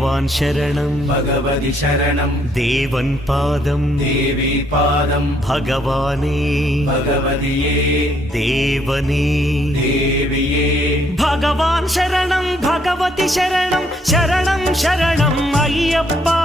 பகவான் சரணம் பகவதி சரணம் தேவன் பாதம் தேவி பாதம் பகவானே பகவதியே தேவனே தேவியே பகவான் சரணம் பகவதி சரணம் சரணம் சரணம் ஐயப்பா